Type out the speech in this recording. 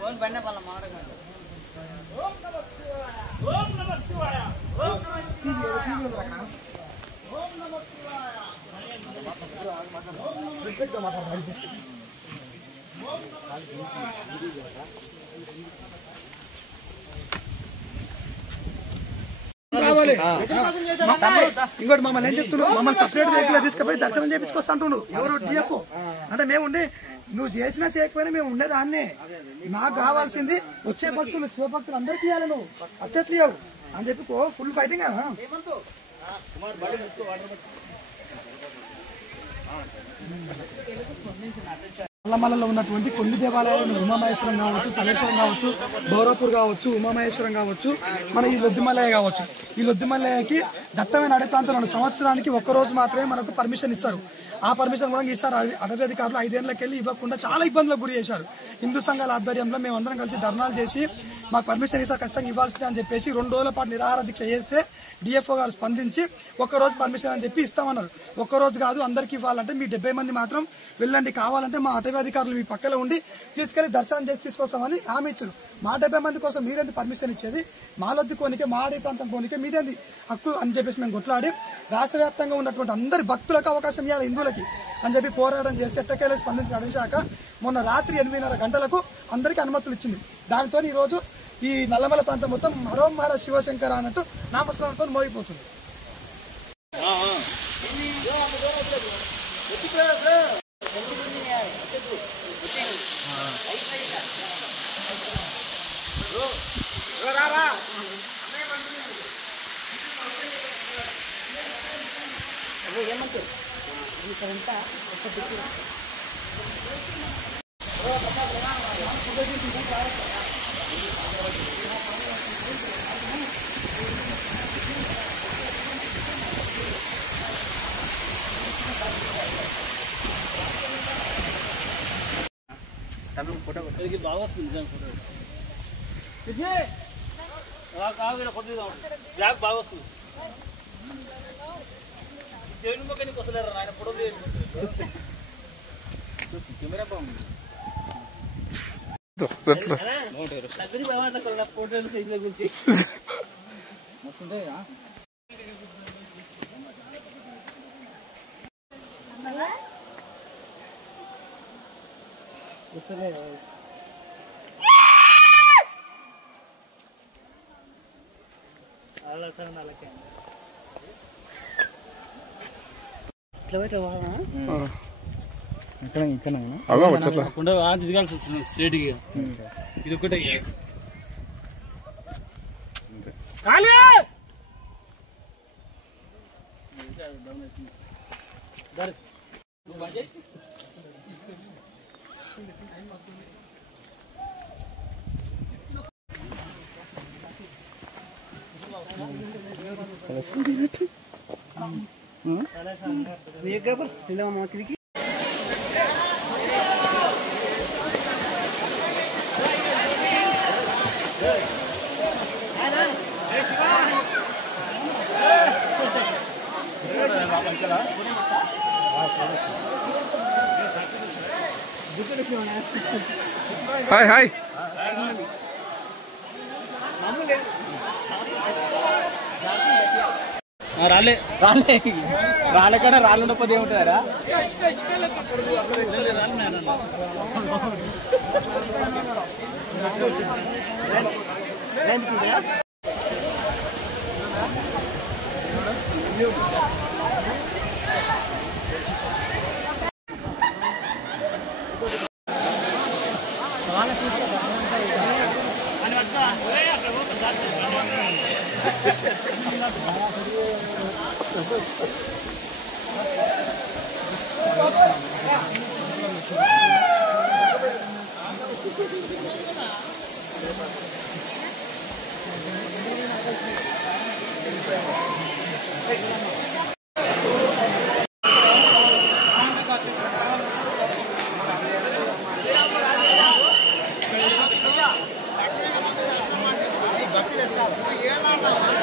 Phone पढ़ने वाला मार रहा है। ओम नमः शिवाय। ओम नमः शिवाय। ओम नमः शिवाय। ओम नमः शिवाय। ఇంకోటి మమ్మల్ని ఏం చెప్తున్నావు? మమ్మల్ని సపరేట్ వెహికల్ తీసుకుపోయి దర్శనం చేయించుకొస్తా అంటున్నావు. ఎవరు డిఎఫ్ అంటే మేము ఉండి నువ్వు చేసినా చేయకపోయినా మేము ఉండేదాన్నే. నాకు కావాల్సింది వచ్చే భక్తులు శివభక్తులు అందరికీ ఇవ్వాలి. నువ్వు అట్టెట్లేవు అని చెప్పి ఫుల్ ఫైటింగ్ కదా. నల్లమల్లలో ఉన్నటువంటి కొన్ని దేవాలయాలు ఉమామహేశ్వరం కావచ్చు, సలేశ్వరం కావచ్చు, బౌరాపూర్ కావచ్చు, ఉమామహేశ్వరం కావచ్చు, మన ఈ లొద్దిమల్లయ్య కావచ్చు. ఈ లొద్దిమల్లయ్యకి దట్టమైన అడవి ప్రాంతంలో సంవత్సరానికి ఒక్కరోజు మాత్రమే మనకు పర్మిషన్ ఇస్తారు. ఆ పర్మిషన్ కూడా ఈసారి అటవీ అధికారులు 5 ఏళ్ళకి వెళ్ళి ఇవ్వకుండా చాలా ఇబ్బందులకు గురి చేశారు. హిందూ సంఘాల ఆధ్వర్యంలో మేమందరం కలిసి ధర్నాలు చేసి మాకు పర్మిషన్ ఈసారి ఖచ్చితంగా ఇవ్వాల్సిందే అని చెప్పేసి 2 రోజుల పాటు నిరాహార దీక్ష చేస్తే డిఎఫ్ఓ గారు స్పందించి ఒక్కరోజు పర్మిషన్ అని చెప్పి ఇస్తామన్నారు. ఒక్కరోజు కాదు అందరికీ ఇవ్వాలంటే మీ 70 మంది మాత్రం వెళ్ళండి, కావాలంటే మా అటవీ అధికారులు మీ పక్కన ఉండి తీసుకెళ్లి దర్శనం చేసి తీసుకొస్తామని హామీ ఇచ్చారు. మా 70 మంది కోసం మీరేంది పర్మిషన్ ఇచ్చేది? మా లొద్ది కోనికే, మా అడవి ప్రాంతం కోనికే మీదేంది హక్కు అని చెప్పేసి మేము కొట్లాడి రాష్ట్ర వ్యాప్తంగా ఉన్నటువంటి అందరి భక్తులకు అవకాశం ఇవ్వాలి, హిందువులకి అని చెప్పి పోరాటం చేసి ఎట్టకేలా స్పందించిన అడవి శాఖ మొన్న రాత్రి 8:30 గంటలకు అందరికీ అనుమతులు ఇచ్చింది. దానితో ఈరోజు ఈ నల్లమల ప్రాంతం మొత్తం హరోమహర శివశంకర అన్నట్టు నామస్మరణతో మోగిపోతుంది. బాగా వస్తుంది బ్లాక్ బాగా వస్తుంది. దేవుని మొక్కనికి వస్తలేరు ఆయన ఫోటో కెమెరా బాగుంది. ఫోటోలు సైజుల గురించి దిగాల్సి వచ్చింది స్ట్రేట్ గా. ఇది ఒకటే హాయ్ హాయ్ రాలే రాలే రాలే కన్నా రాళ్ళు ఉండకపోతే ఏముంటారా? భక్తి చేస్తారు